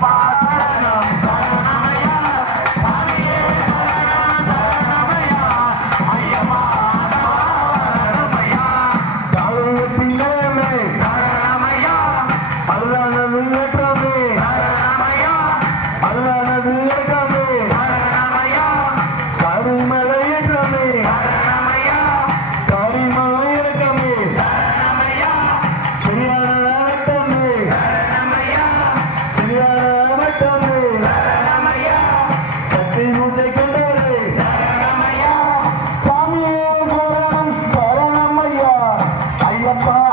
Bye. Bye.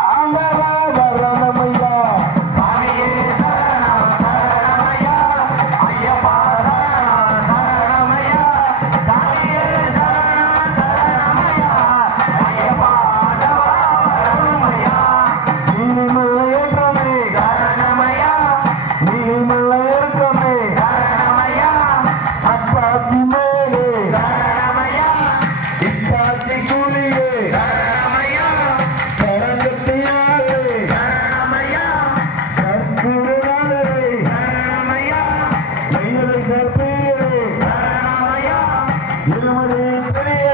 Hare Hare Hare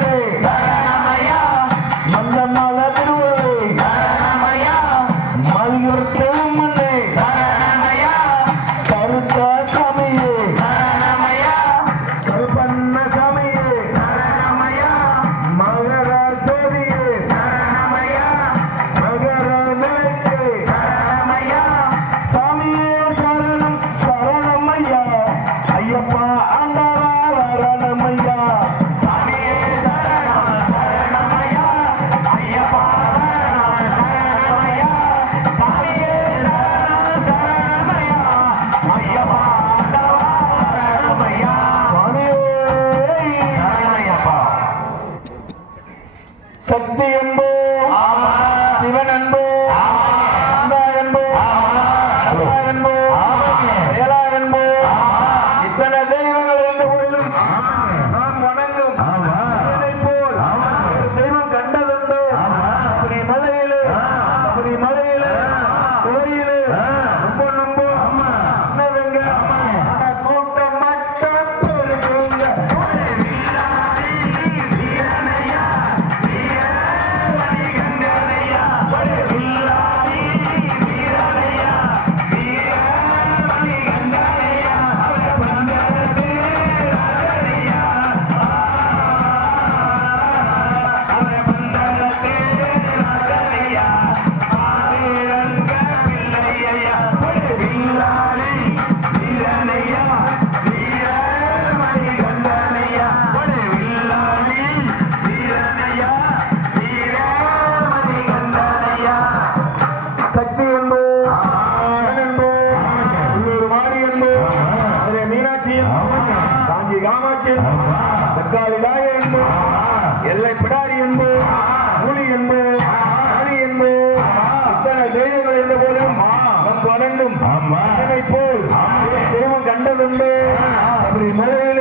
ಸತ್ಯ ಎಂಬೋ காலிதா எல்லை பிடாரி என்பு. புலி என்பு. அணி என்பு. இத்தனை தெய்வங்கள் இருந்த போதும் நம் வணங்கும் அதனை போல் திருமம் கண்டதுண்டு அப்படி மதுரை